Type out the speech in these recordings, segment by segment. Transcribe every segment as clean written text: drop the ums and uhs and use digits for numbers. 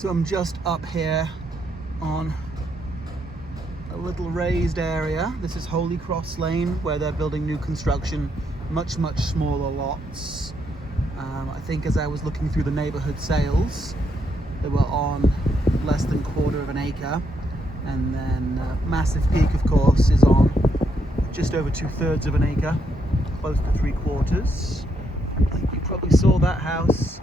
So I'm just up here on a little raised area. This is Holy Cross Lane, where they're building new construction, much smaller lots. I think as I was looking through the neighborhood sales, they were on less than 1/4 of an acre. And then Massive Peak, of course, is on just over 2/3 of an acre, close to 3/4. I think you probably saw that house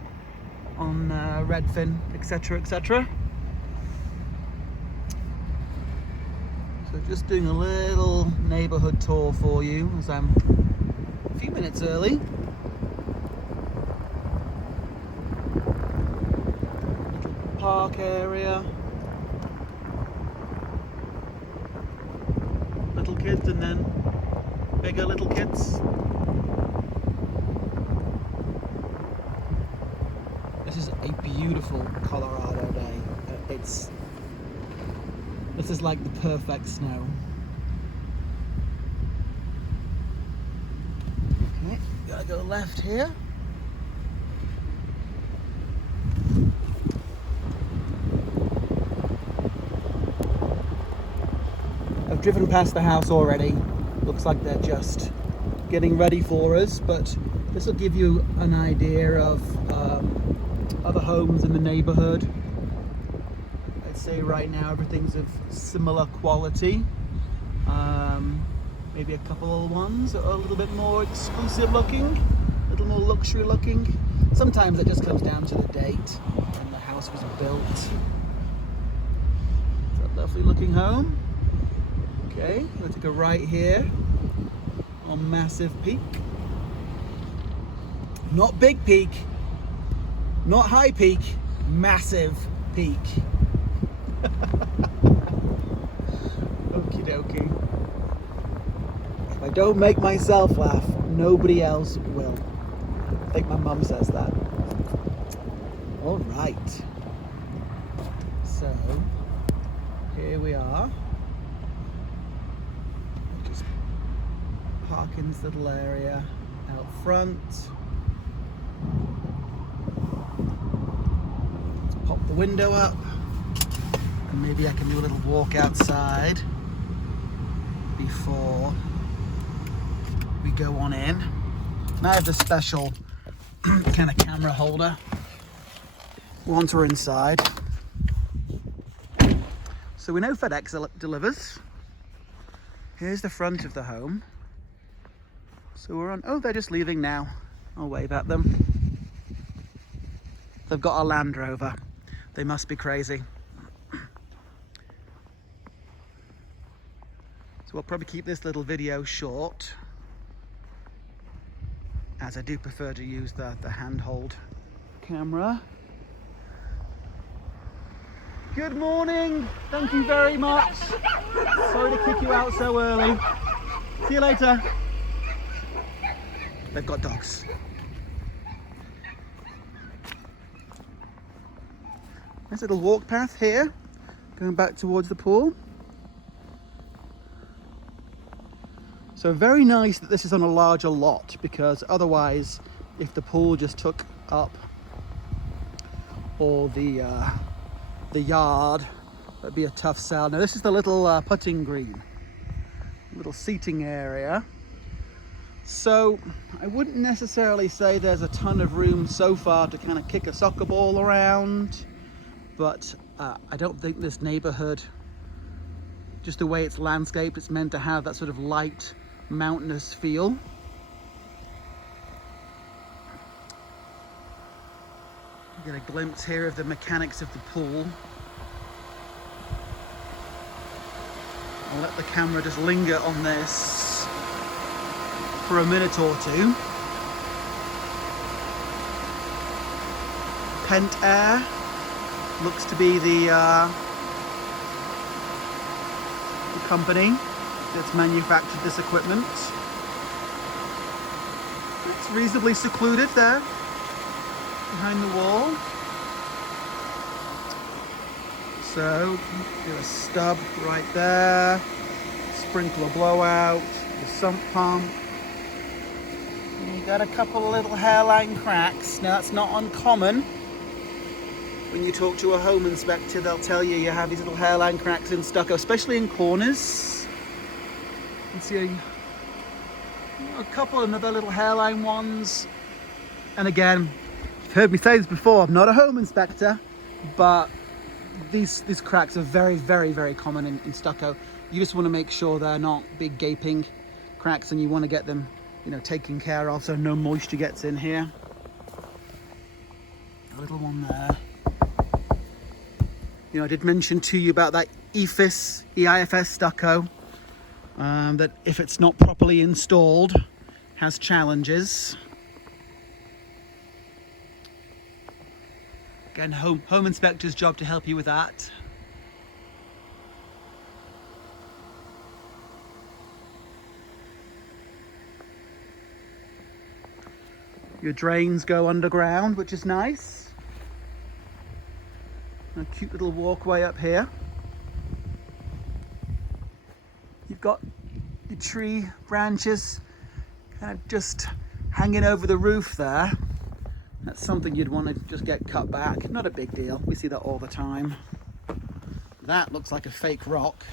on Redfin, etc, etc. So just doing a little neighborhood tour for you as I'm a few minutes early. Little park area. Little kids and then bigger little kids. This is a beautiful Colorado day. This is like the perfect snow. Okay, gotta go left here. I've driven past the house already. Looks like they're just getting ready for us, but this will give you an idea of other homes in the neighborhood. I'd say right now everything's of similar quality. Maybe a couple of ones that are a little bit more exclusive looking, a little more luxury looking. Sometimes it just comes down to the date when the house was built. It's a lovely looking home. Okay, we'll take a right here on Massive Peak. Not Big Peak, not High Peak, Massive Peak. Okie dokie. If I don't make myself laugh, nobody else will. I think my mum says that. All right. So, here we are. Just park in this little area out front. Let's pop the window up. And maybe I can do a little walk outside before we go on in. And I have this special kind of camera holder. Once we're inside. So we know FedEx delivers. Here's the front of the home. So we're on, oh, they're just leaving now. I'll wave at them. They've got a Land Rover. They must be crazy. So we'll probably keep this little video short, as I do prefer to use the handheld camera. Good morning, thank you very much. Sorry to kick you out so early. See you later. They've got dogs. Nice little walk path here, going back towards the pool. So very nice that this is on a larger lot, because otherwise, if the pool just took up all the yard, that'd be a tough sell. Now this is the little putting green, little seating area. So I wouldn't necessarily say there's a ton of room so far to kind of kick a soccer ball around, but I don't think this neighborhood, just the way it's landscaped, it's meant to have that sort of light mountainous feel. You get a glimpse here of the mechanics of the pool. I'll let the camera just linger on this for a minute or two. Pent Air looks to be the company that's manufactured this equipment. It's reasonably secluded there behind the wall. So, do a stub right there, sprinkler blowout, the sump pump. And you got a couple of little hairline cracks. Now that's not uncommon when you talk to a home inspector, they'll tell you you have these little hairline cracks in stucco, especially in corners. You can see a couple another little hairline ones. And again, you've heard me say this before, I'm not a home inspector, but these cracks are very, very, very common in stucco. You just want to make sure they're not big gaping cracks, and you want to get them, you know, taken care of so no moisture gets in here. A little one there. You know, I did mention to you about that EIFS stucco, that if it's not properly installed, has challenges. Again, home inspector's job to help you with that. Your drains go underground, which is nice. A cute little walkway up here. You've got your tree branches kind of just hanging over the roof there. That's something you'd want to just get cut back. Not a big deal. We see that all the time. That looks like a fake rock.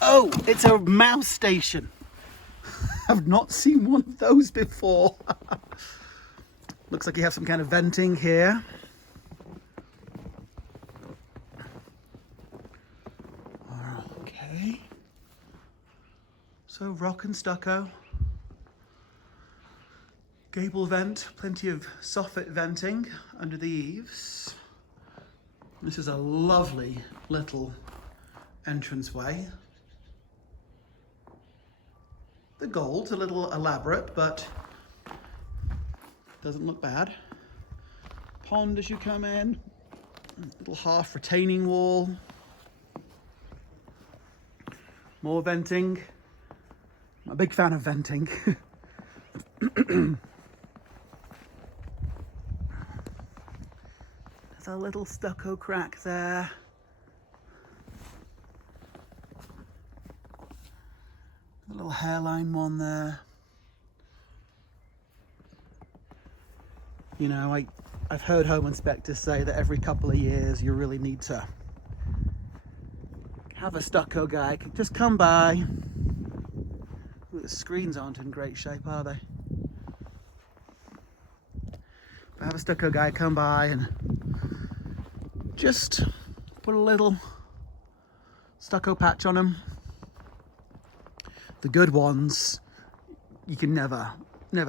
Oh, it's a mouse station. I've not seen one of those before. Looks like you have some kind of venting here. Okay. So rock and stucco. Gable vent, plenty of soffit venting under the eaves. This is a lovely little entranceway. The gold's a little elaborate, but doesn't look bad. Pond as you come in, little half retaining wall. More venting. I'm a big fan of venting. There's a little stucco crack there. A little hairline one there. You know, I've heard home inspectors say that every couple of years you really need to have a stucco guy just come by. Ooh, the screens aren't in great shape, are they? But have a stucco guy come by and just put a little stucco patch on them. The good ones, you can never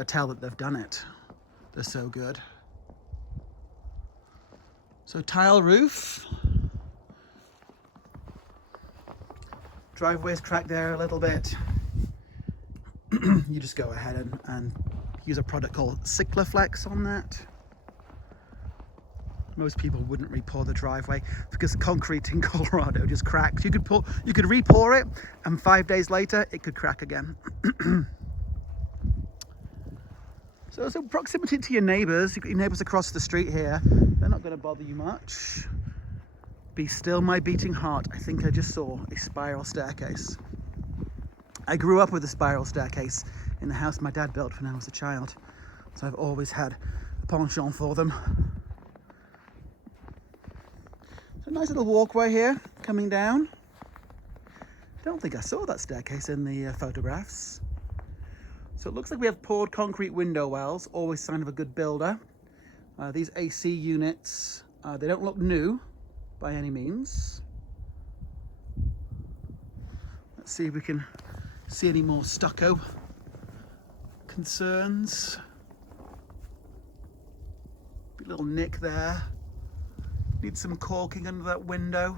tell that they've done it. They're so good. So tile roof. Driveway's cracked there a little bit. You just go ahead and use a product called Cycloflex on that. Most people wouldn't re-pour the driveway because concrete in Colorado just cracks. You could re-pour it, and 5 days later it could crack again. So proximity to your neighbours. You've got your neighbours across the street here. They're not going to bother you much. Be still my beating heart. I think I just saw a spiral staircase. I grew up with a spiral staircase in the house my dad built when I was a child, so I've always had a penchant for them. So a nice little walkway here coming down. Don't think I saw that staircase in the photographs. So it looks like we have poured concrete window wells, always sign of a good builder. These AC units, they don't look new by any means. Let's see if we can see any more stucco concerns. A little nick there. Needs some caulking under that window.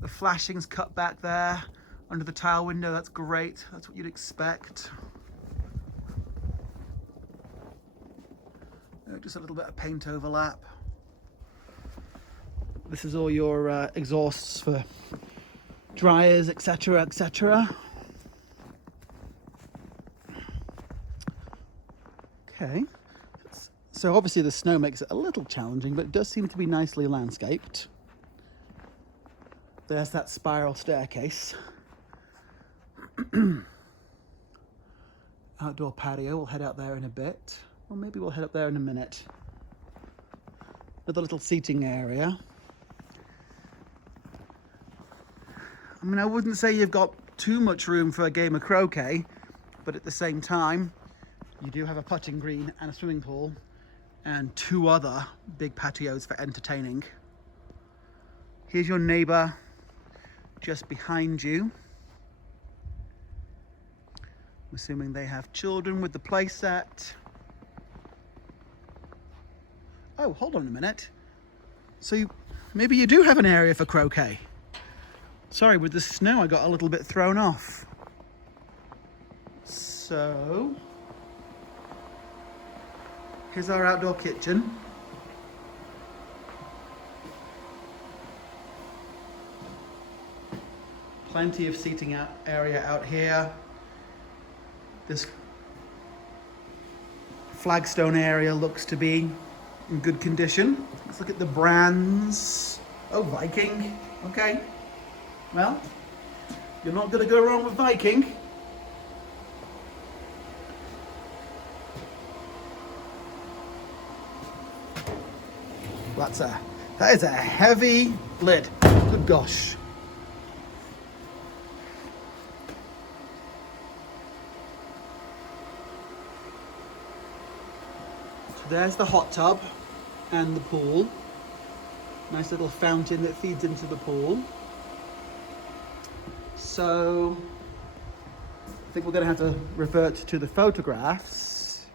The flashing's cut back there under the tile window. That's great. That's what you'd expect. Just a little bit of paint overlap. This is all your exhausts for dryers, etc., etc. Okay. So obviously the snow makes it a little challenging, but it does seem to be nicely landscaped. There's that spiral staircase. outdoor patio. We'll head out there in a bit. Or maybe we'll head up there in a minute. Another little seating area. I mean, I wouldn't say you've got too much room for a game of croquet, but at the same time, you do have a putting green and a swimming pool and 2 other big patios for entertaining. Here's your neighbor just behind you. I'm assuming they have children with the play set. Oh, hold on a minute. So maybe you do have an area for croquet. Sorry, with the snow I got a little bit thrown off. So, here's our outdoor kitchen. Plenty of seating area out here. This flagstone area looks to be in good condition. Let's look at the brands. Oh, Viking. Okay. Well, you're not going to go wrong with Viking. That is a heavy lid. Good gosh. So there's the hot tub and the pool. Nice little fountain that feeds into the pool. So I think we're going to have to revert to the photographs,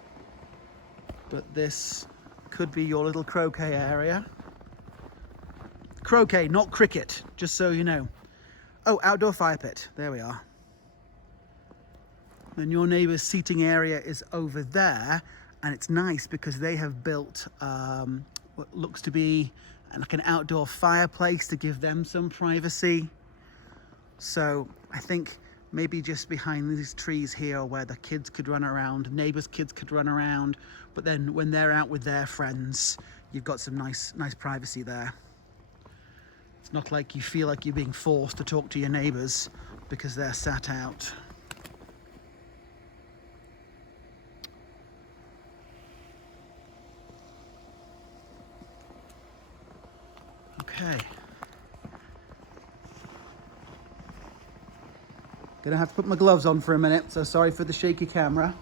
but this could be your little croquet area. Croquet, not cricket, just so you know. Oh, outdoor fire pit. There we are. And your neighbour's seating area is over there, and it's nice because they have built what looks to be like an outdoor fireplace to give them some privacy. So I think maybe just behind these trees here where the kids could run around, neighbors' kids could run around, but then when they're out with their friends, you've got some nice privacy there. It's not like you feel like you're being forced to talk to your neighbors because they're sat out. Okay. Gonna have to put my gloves on for a minute, so sorry for the shaky camera.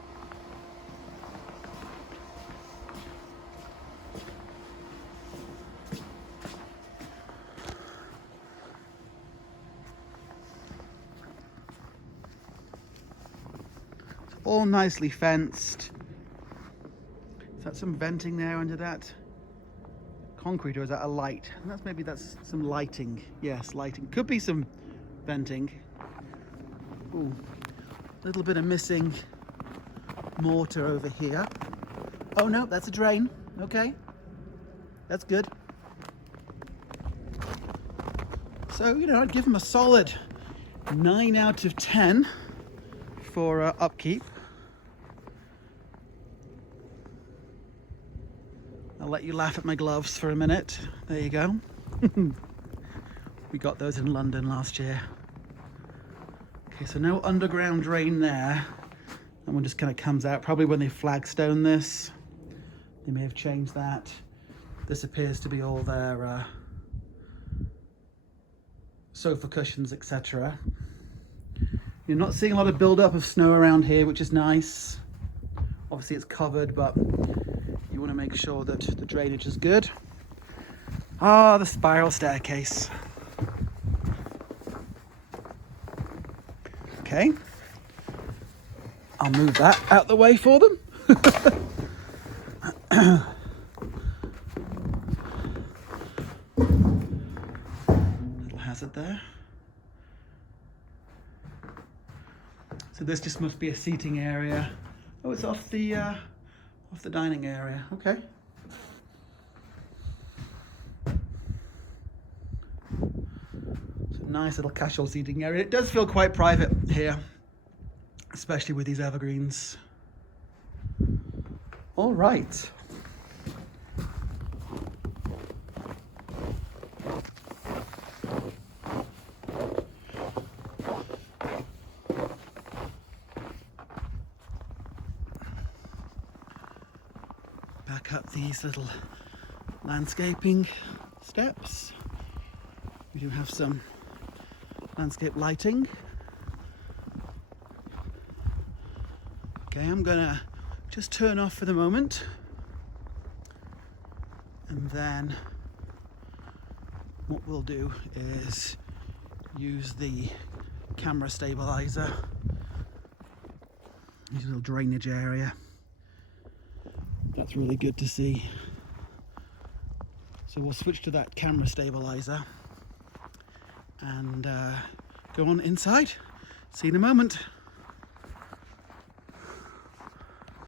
It's all nicely fenced. Is that some venting there under that concrete, or is that a light? That's some lighting. Yes, lighting. Could be some venting. Ooh, a little bit of missing mortar over here. Oh no, that's a drain. Okay, that's good. So, you know, I'd give them a solid 9 out of 10 for upkeep. I'll let you laugh at my gloves for a minute. There you go. We got those in London last year. Okay, so no underground drain there. That one just kind of comes out. Probably when they flagstone this, they may have changed that. This appears to be all their sofa cushions, etc. You're not seeing a lot of build-up of snow around here, which is nice. Obviously it's covered, but you want to make sure that the drainage is good. Ah, the spiral staircase. Okay, I'll move that out the way for them. Little hazard there. So this just must be a seating area. Oh, it's off the dining area. Okay. Nice little casual seating area. It does feel quite private here, especially with these evergreens. All right. back up these little landscaping steps. We do have some landscape lighting. Okay, I'm gonna just turn off for the moment, and then what we'll do is use the camera stabilizer, use a little drainage area. That's really good to see. So we'll switch to that camera stabilizer and go on inside. See you in a moment.